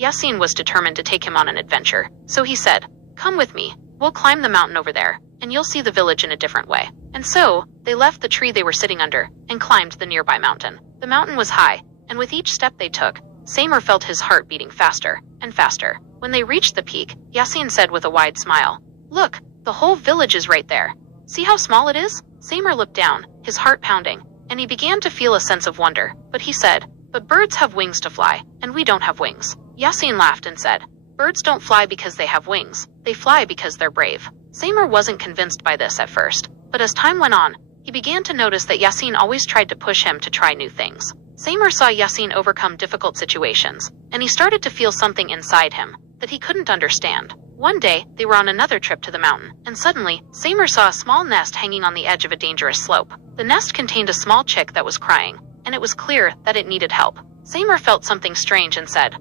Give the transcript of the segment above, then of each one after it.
Yasin was determined to take him on an adventure, so he said, "Come with me. We'll climb the mountain over there, and you'll see the village in a different way." And so, they left the tree they were sitting under and climbed the nearby mountain. The mountain was high, and with each step they took, Samer felt his heart beating faster and faster. When they reached the peak, Yasin said with a wide smile, "Look, the whole village is right there. See how small it is?" Samer looked down, his heart pounding, and he began to feel a sense of wonder, but he said, "But birds have wings to fly, and we don't have wings." Yasin laughed and said, "Birds don't fly because they have wings, they fly because they're brave." Samer wasn't convinced by this at first, but as time went on, he began to notice that Yasin always tried to push him to try new things. Samer saw Yasin overcome difficult situations, and he started to feel something inside him that he couldn't understand. One day, they were on another trip to the mountain, and suddenly, Samer saw a small nest hanging on the edge of a dangerous slope. The nest contained a small chick that was crying, and it was clear that it needed help. Samer felt something strange and said,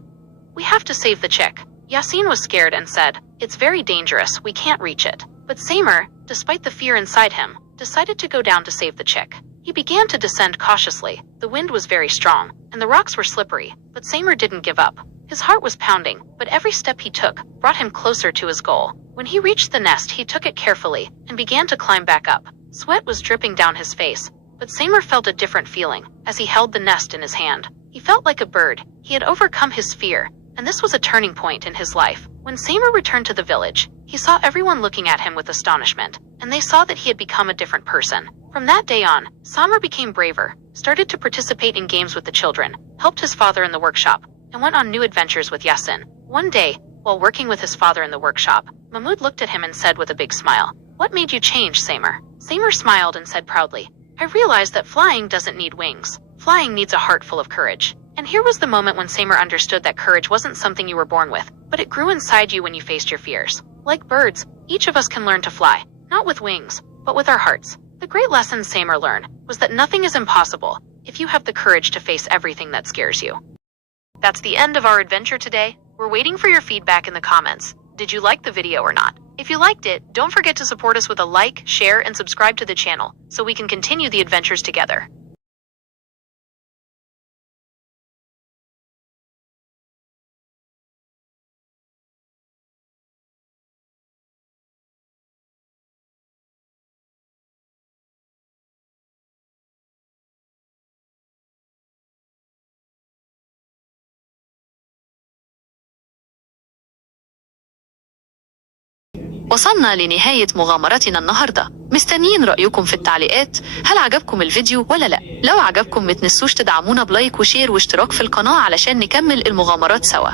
"We have to save the chick." Yasin was scared and said, "It's very dangerous, we can't reach it." But Samer, despite the fear inside him, decided to go down to save the chick. He began to descend cautiously. The wind was very strong, and the rocks were slippery, but Samer didn't give up. His heart was pounding, but every step he took brought him closer to his goal. When he reached the nest, he took it carefully and began to climb back up. Sweat was dripping down his face, but Samer felt a different feeling as he held the nest in his hand. He felt like a bird. He had overcome his fear, and this was a turning point in his life. When Samer returned to the village, he saw everyone looking at him with astonishment, and they saw that he had become a different person. From that day on, Samer became braver, started to participate in games with the children, helped his father in the workshop, and went on new adventures with Yasin. One day, while working with his father in the workshop, Mahmoud looked at him and said with a big smile, "What made you change, Samer?" Samer smiled and said proudly, "I realized that flying doesn't need wings. Flying needs a heart full of courage." And here was the moment when Samer understood that courage wasn't something you were born with, but it grew inside you when you faced your fears. Like birds, each of us can learn to fly, not with wings, but with our hearts. The great lesson Samer learned was that nothing is impossible if you have the courage to face everything that scares you. That's the end of our adventure today. We're waiting for your feedback in the comments. Did you like the video or not? If you liked it, don't forget to support us with a like, share, and subscribe to the channel so we can continue the adventures together. وصلنا لنهاية مغامرتنا النهاردة. مستنيين رأيكم في التعليقات. هل عجبكم الفيديو ولا لا؟ لو عجبكم متنسوش تدعمونا بلايك وشير واشتراك في القناة علشان نكمل المغامرات سوا.